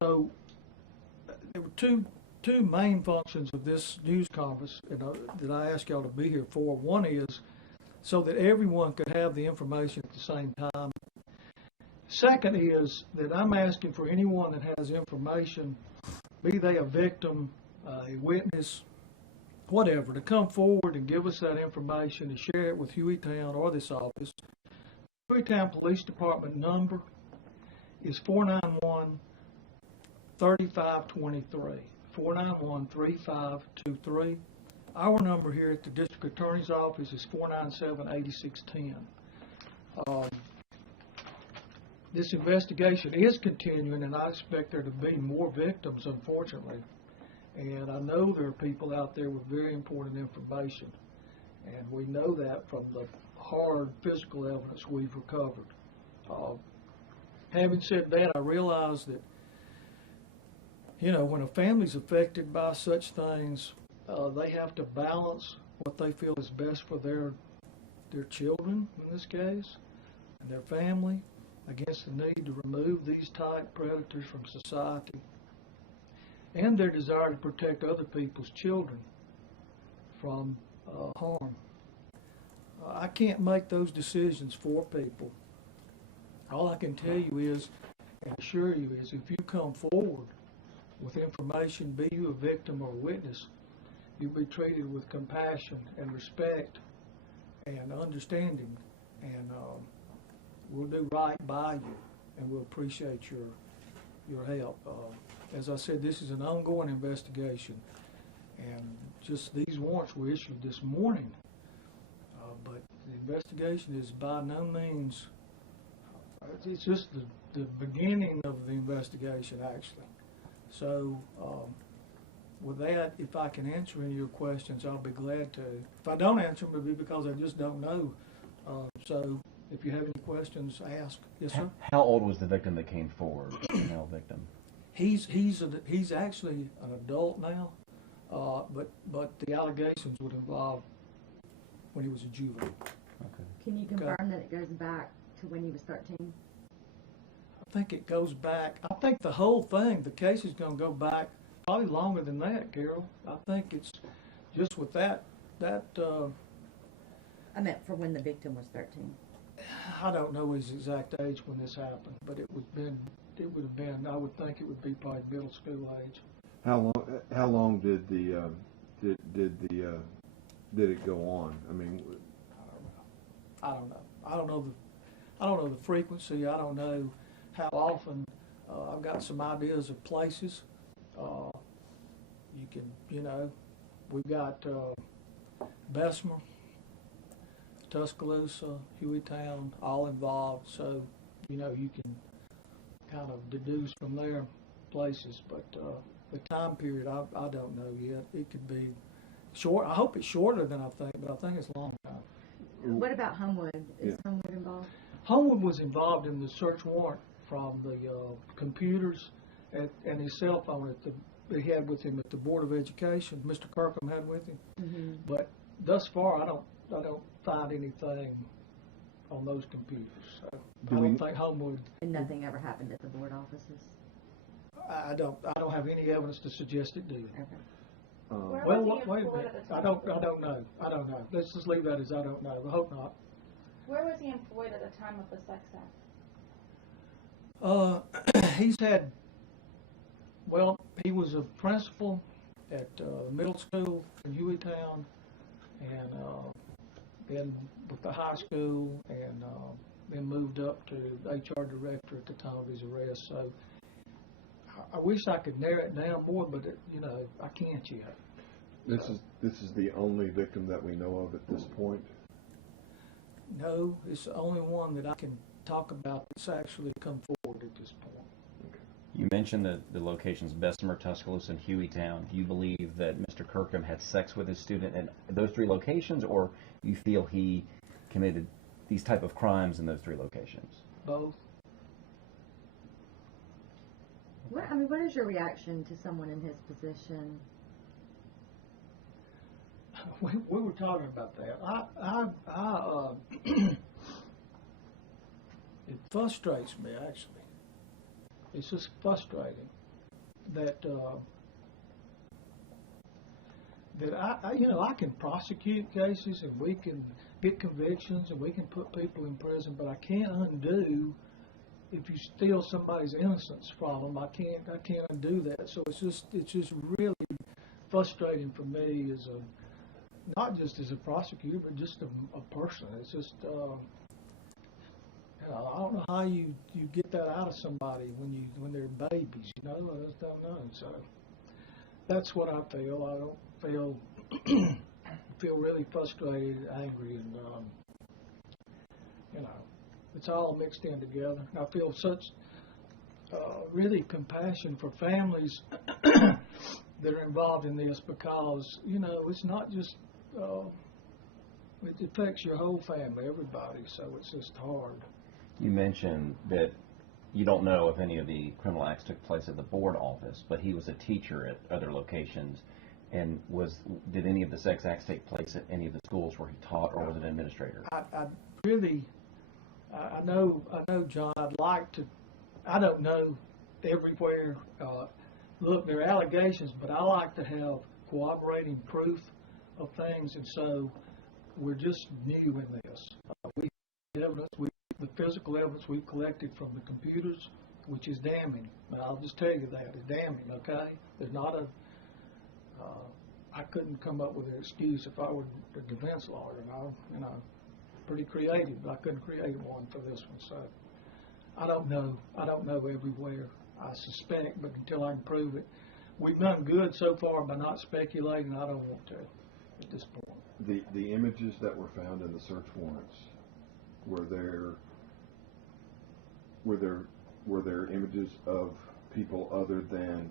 So there were two main functions of this news conference that I asked y'all to be here for. One is so that everyone could have the information at the same time. Second is that I'm asking for anyone that has information, be they a victim, a witness, whatever, to come forward and give us that information and share it with Hueytown or this office. Hueytown Police Department number is 491-3523. 491-3523. Our number here at the District Attorney's Office is 497-8610. This investigation is continuing, and I expect there to be more victims, unfortunately. And I know there are people out there with very important information, and we know that from the hard physical evidence we've recovered. Having said that, I realize that, when a family's affected by such things, they have to balance what they feel is best for their children, in this case, and their family, against the need to remove these type predators from society, and their desire to protect other people's children from harm. I can't make those decisions for people. All I can tell you is, and assure you is, if you come forward with information, be you a victim or a witness, you'll be treated with compassion and respect and understanding, and we'll do right by you, and we'll appreciate your help. As I said, this is an ongoing investigation, and just these warrants were issued this morning, but the investigation is by no means, it's just the beginning of the investigation, actually. So with that, if I can answer any of your questions, I'll be glad to. If I don't answer them, it'll be because I just don't know. So if you have any questions, ask. Yes, sir? How old was the victim that came forward, the male victim? He's actually an adult now, but the allegations would involve when he was a juvenile. Okay. Can you confirm that it goes back to when he was 13? I think it goes back. I think the whole thing, the case is going to go back probably longer than that, Carol. I think it's just with that. I meant for when the victim was 13. I don't know his exact age when this happened, but it would have been. I would think it would be probably middle school age. How long did it go on? I mean, I don't know. I don't know the frequency. I don't know how often. I've got some ideas of places. You can, we've got Bessemer, Tuscaloosa, Hueytown, all involved. So, you can kind of deduce from their places. But the time period, I don't know yet. It could be short. I hope it's shorter than I think, but I think it's a long time. What about Homewood? Is Homewood involved? Homewood was involved in the search warrant from the computers and his cell phone that he had with him at the Board of Education. Mr. Kirkham had with him. Mm-hmm. But thus far, I don't find anything on those computers. So I don't think Homewood. And nothing ever happened at the board offices. I don't have any evidence to suggest it did. Okay. Wait a minute. I don't know. Let's just leave that as I don't know. I hope not. Where was he employed at the time of the sex act? He's had. Well, he was a principal at middle school in Hueytown, and then with the high school, and then moved up to HR director at the time of his arrest. So I wish I could narrow it down more, but I can't yet. This is the only victim that we know of at this point? No, it's the only one that I can talk about that's actually come forward at this point. You mentioned the locations Bessemer, Tuscaloosa, and Hueytown. Do you believe that Mr. Kirkham had sex with his student in those three locations, or you feel he committed these type of crimes in those three locations? Both. What is your reaction to someone in his position? We were talking about that. It frustrates me, actually. It's just frustrating that I can prosecute cases and we can get convictions and we can put people in prison, but I can't undo if you steal somebody's innocence from them. I can't undo that. So it's just really frustrating for me as not just as a prosecutor, but just a person. It's just I don't know how you get that out of somebody when they're babies. I just don't know. So that's what I feel. I don't feel really frustrated, angry, and it's all mixed in together. I feel such really compassion for families that are involved in this because it's not just it affects your whole family, everybody. So it's just hard. You mentioned that you don't know if any of the criminal acts took place at the board office, but he was a teacher at other locations. And did any of the sex acts take place at any of the schools where he taught, or was it an administrator? I know, John. I'd like to. I don't know everywhere. Look, there are allegations, but I like to have corroborating proof of things, and so we're just new in this. We have evidence. The physical evidence we've collected from the computers, which is damning. But I'll just tell you that it's damning. Okay, there's not a. I couldn't come up with an excuse if I were a defense lawyer. Pretty creative, but I couldn't create one for this one. So I don't know everywhere. I suspect, but until I can prove it, we've done good so far by not speculating. I don't want to at this point. The images that were found in the search warrants, were there images of people other than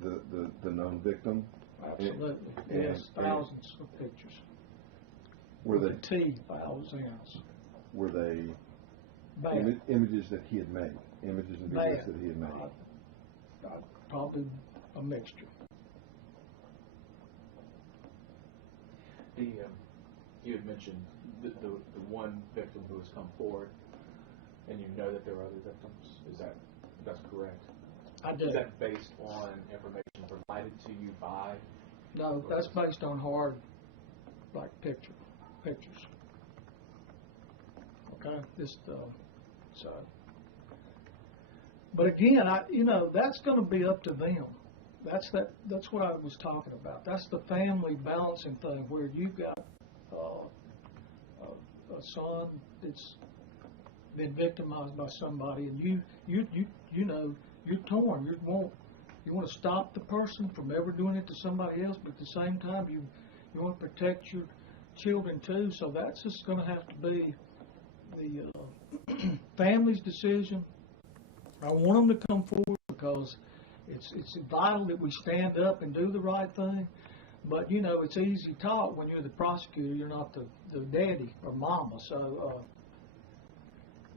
the known victim? Absolutely. Yes, thousands of pictures. Were they thousands? Were they Bad. Images that he had made? Images and videos that he had made? Probably a mixture. You had mentioned the one victim who has come forward, and you know that there are other victims. That's correct? I do. Is that based on information provided to you by? No, that's based on hard, like pictures. Okay, so. But again, that's going to be up to them. That's what I was talking about. That's the family balancing thing where you've got a son that's been victimized by somebody, and you're torn. You want to stop the person from ever doing it to somebody else, but at the same time you want to protect your children too. So that's just going to have to be the family's decision. I want them to come forward because it's vital that we stand up and do the right thing. But it's easy talk when you're the prosecutor. You're not the daddy or mama. So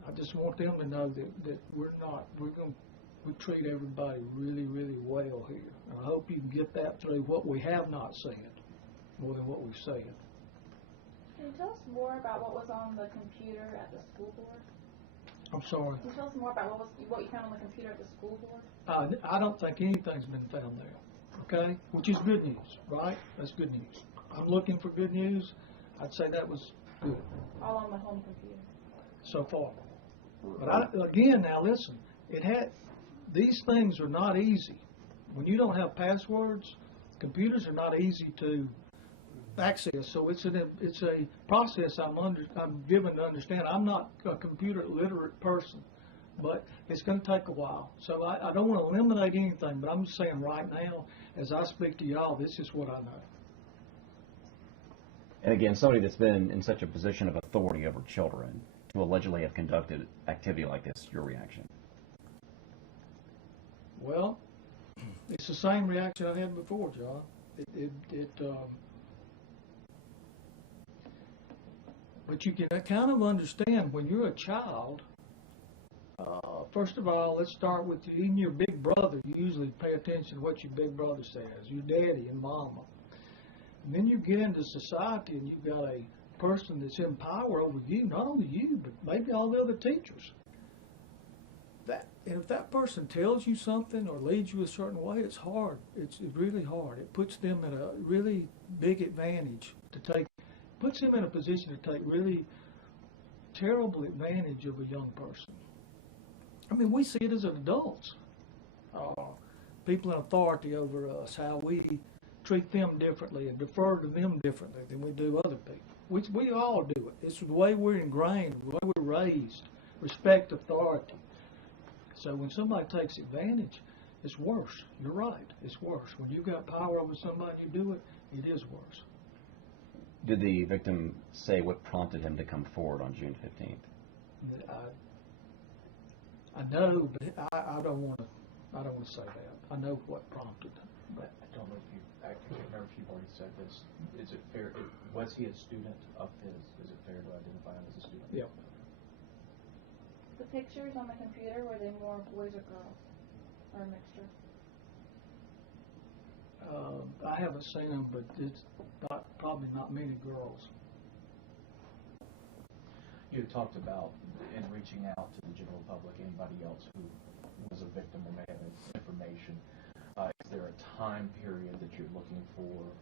I just want them to know that we treat everybody really, really well here. And I hope you can get that through what we have not said more than what we've said. Can you tell us more about what was on the computer at the school board? I'm sorry. Can you tell us more about what you found on the computer at the school board? I don't think anything's been found there. Okay? Which is good news, right? That's good news. I'm looking for good news. I'd say that was good. All on the home computer. So far. But again, now listen, these things are not easy. When you don't have passwords, computers are not easy to access. So it's a process I'm given to understand. I'm not a computer literate person, but it's going to take a while. So I don't want to eliminate anything, but I'm just saying right now, as I speak to y'all, this is what I know. And again, somebody that's been in such a position of authority over children to allegedly have conducted activity like this, your reaction? Well, it's the same reaction I had before, John. But you can kind of understand when you're a child. First of all, let's start with you and your big brother. You usually pay attention to what your big brother says, your daddy and mama. And then you get into society and you've got a person that's in power over you, not only you, but maybe all the other teachers. And if that person tells you something or leads you a certain way, it's hard. It's really hard. It puts them at a really big advantage puts them in a position to take really terrible advantage of a young person. I mean, we see it as adults. People in authority over us, how we treat them differently and defer to them differently than we do other people. We all do it. It's the way we're ingrained, the way we're raised. Respect authority. So when somebody takes advantage, it's worse. You're right. It's worse. When you've got power over somebody, you do it, it is worse. Did the victim say what prompted him to come forward on June 15th? I know, but I don't want to say that. I know what prompted. But I don't know if I can't remember if you've already said this. Is it fair? Was he a student of his? Is it fair to identify him as a student? Yeah. The pictures on the computer, were they more boys or girls? Or a mixture? I haven't seen them, but it's probably not many girls. You had talked about in reaching out to the general public, anybody else who was a victim or may have information. Is there a time period that you're looking for?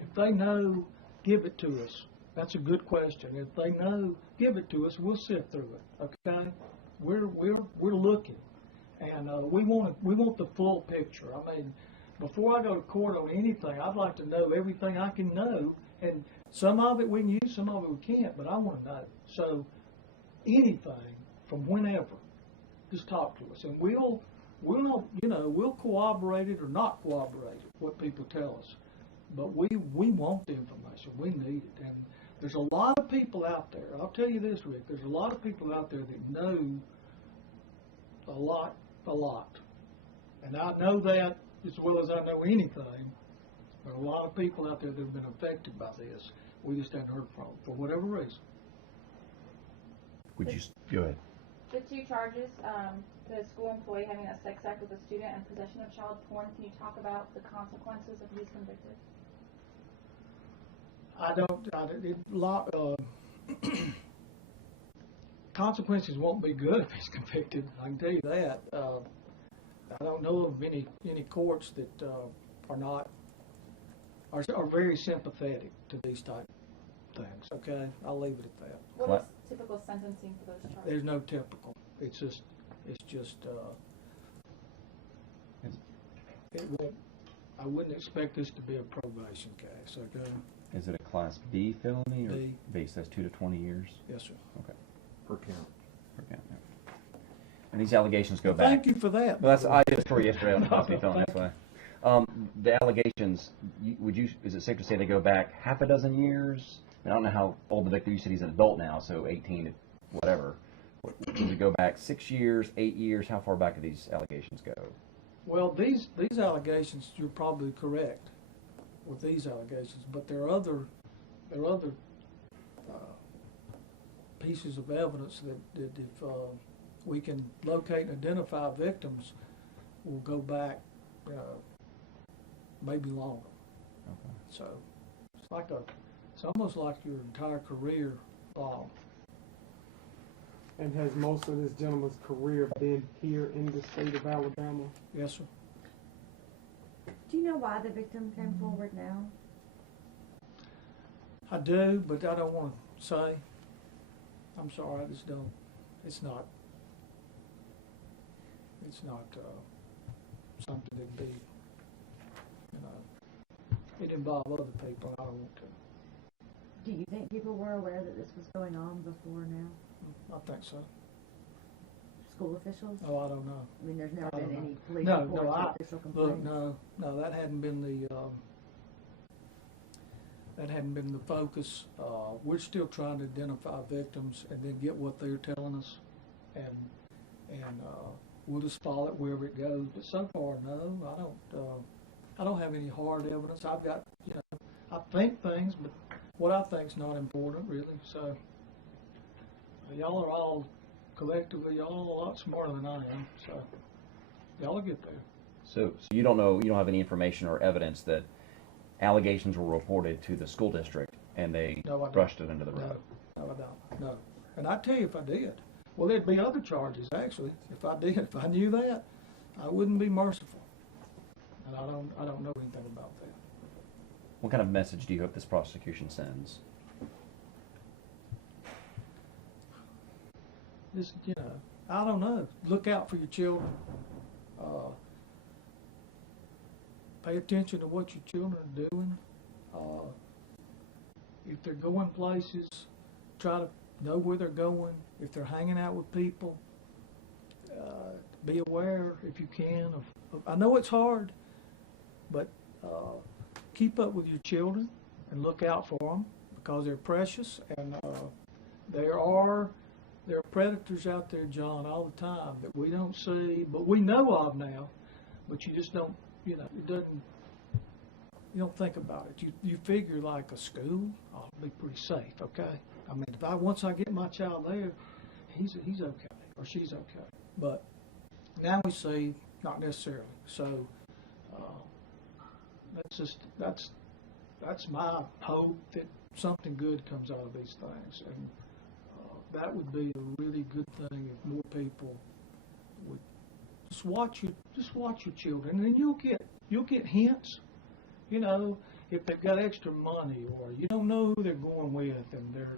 If they know, give it to us. That's a good question. If they know, give it to us. We'll sift through it. Okay, we're looking, and we want the full picture. I mean, before I go to court on anything, I'd like to know everything I can know, and some of it we can use, some of it we can't. But I want to know. So anything from whenever, just talk to us, and we'll corroborate it or not corroborate it, what people tell us. But we want the information. We need it. And there's a lot of people out there. I'll tell you this, Rick. There's a lot of people out there that know a lot. And I know that as well as I know anything. There are a lot of people out there that have been affected by this. We just haven't heard from them for whatever reason. Would you go ahead? The two charges, the school employee having a sex act with a student and possession of child porn, can you talk about the consequences if he's convicted? Consequences won't be good if he's convicted. I can tell you that. I don't know of any courts that are very sympathetic to these type things. Okay, I'll leave it at that. What is typical sentencing for those charges? There's no typical. It's just it won't. I wouldn't expect this to be a probation case. Okay. Is it a Class B felony or B. B? So that's 2 to 20 years. Yes, sir. Okay. Per count. Per count, yeah. And these allegations go Well, back. thank you for that. Well, I did a story yesterday on the Class B felony. Thank That's why. The allegations. Is it safe to say they go back half a dozen years? I don't know how old the victim. You said he's an adult now, so 18, whatever. Does it go back 6 years, 8 years? How far back do these allegations go? Well, these allegations, you're probably correct with these allegations, but there are other pieces of evidence that if we can locate and identify victims, will go back maybe longer. Okay. So it's almost like your entire career long. And has most of this gentleman's career been here in the state of Alabama? Yes, sir. Do you know why the victim came forward now? I do, but I don't want to say. I'm sorry, I just don't. It's not something that'd be, it involve other people. I don't want to. Do you think people were aware that this was going on before now? I think so. School officials? Oh, I don't know. I mean, there's never I don't been know. any police No, reports or official complaints? Look, no, that hadn't been the focus. We're still trying to identify victims and then get what they're telling us, and we'll just follow it wherever it goes. But so far, no, I don't have any hard evidence. I've got, I think things, but what I think's not important really. So y'all are all collectively, y'all are a lot smarter than I am. So y'all will get there. So you don't know, you don't have any information or evidence that allegations were reported to the school district and they No, I don't. brushed it under the rug? No, I don't. No. And I'd tell you if I did. Well, there'd be other charges, actually. If I knew that, I wouldn't be merciful. And I don't know anything about that. What kind of message do you hope this prosecution sends? Just, I don't know. Look out for your children. Pay attention to what your children are doing. If they're going places, try to know where they're going. If they're hanging out with people, be aware, if you can. I know it's hard, but keep up with your children and look out for them because they're precious, and there are predators out there, John, all the time that we don't see, but we know of now. But you just don't, it doesn't. You don't think about it. You figure like a school, I'll be pretty safe, okay? I mean, once I get my child there, he's okay or she's okay. But now we see not necessarily. So that's my hope that something good comes out of these things, and that would be a really good thing if more people would just watch your children, and then you'll get hints. If they've got extra money, or you don't know who they're going with, and they're,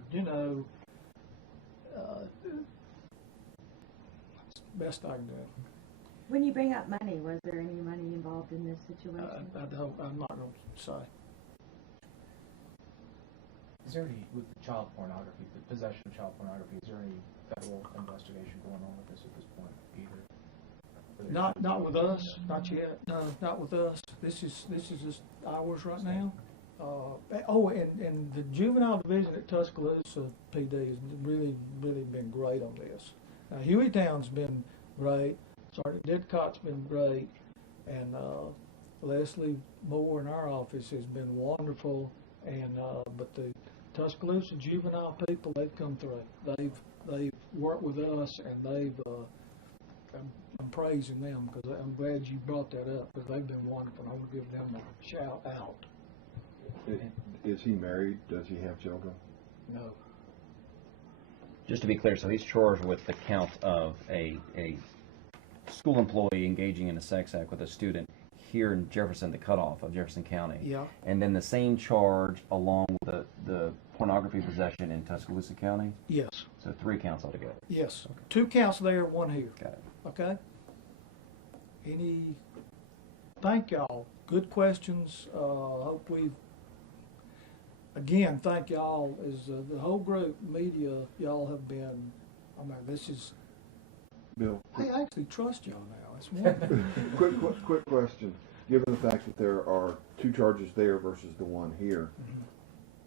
that's the best I can do. When you bring up money, was there any money involved in this situation? I'm not going to say. Is there any, with the child pornography, the possession of child pornography, is there any federal investigation going on with this at this point either? Not with us, not yet. No, not with us. This is just ours right now. And the juvenile division at Tuscaloosa PD has really been great on this. Now, Hueytown's been great. Sergeant Didcott's been great, and Leslie Moore in our office has been wonderful. And but the Tuscaloosa juvenile people, they've come through. They've worked with us, and they've. I'm praising them because I'm glad you brought that up because they've been wonderful. I want to give them a shout out. Is he married? Does he have children? No. Just to be clear, so he's charged with the count of a school employee engaging in a sex act with a student here in Jefferson, the cutoff of Jefferson County. Yeah. And then the same charge along with the pornography possession in Tuscaloosa County? Yes. So 3 counts altogether? Yes. Okay. 2 counts there, 1 here. Got it. Okay? Thank y'all. Good questions. Hope again, thank y'all as the whole group, media, y'all have been, this is, Bill, I actually trust y'all now. It's wonderful. quick question. Given the fact that there are 2 charges there versus the 1 here,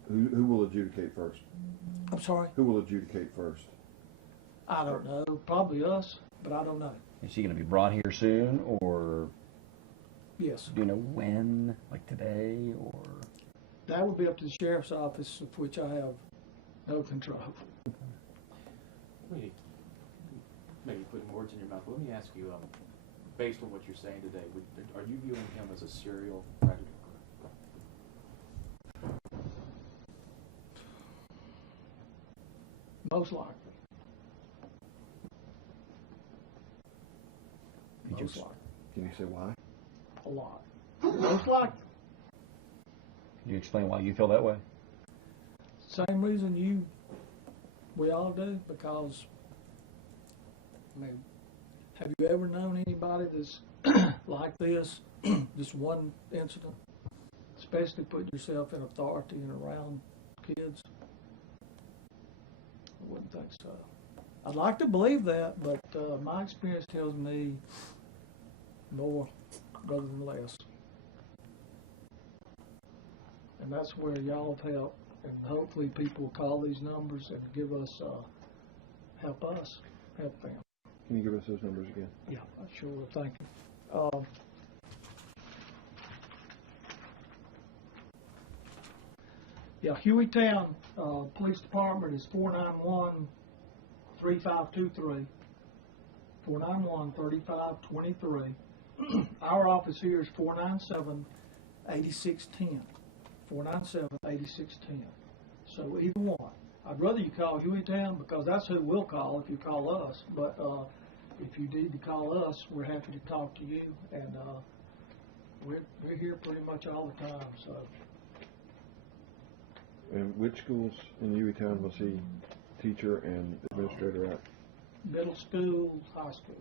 who will adjudicate first? I'm sorry? Who will adjudicate first? I don't know. Probably us, but I don't know. Is she going to be brought here soon, or Yes. do you know when, like today, or? That would be up to the sheriff's office, of which I have no control. Maybe putting words in your mouth. Let me ask you, based on what you're saying today, are you viewing him as a serial predator? Most likely. Most likely. Can you say why? A lot. Most likely. Can you explain why you feel that way? Same reason we all do, because, have you ever known anybody that's like this, just one incident, especially putting yourself in authority and around kids? I wouldn't think so. I'd like to believe that, but my experience tells me more rather than less. And that's where y'all have helped, and hopefully people will call these numbers and give us, help them. Can you give us those numbers again? Yeah, sure, thank you. Hueytown Police Department is 491-3523, 491-3523. Our office here is 497-8610, 497-8610. So either one. I'd rather you call Hueytown because that's who we'll call if you call us. But if you need to call us, we're happy to talk to you, and we're here pretty much all the time. So. And which schools in Hueytown was he teacher and administrator at? Middle school, high school.